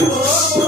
Oh.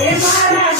Prepárate.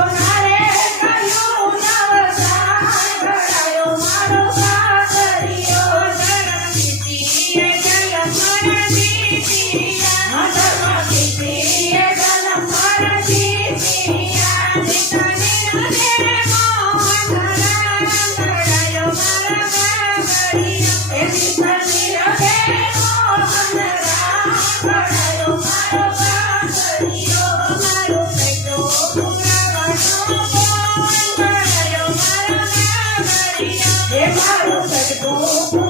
I will take it all.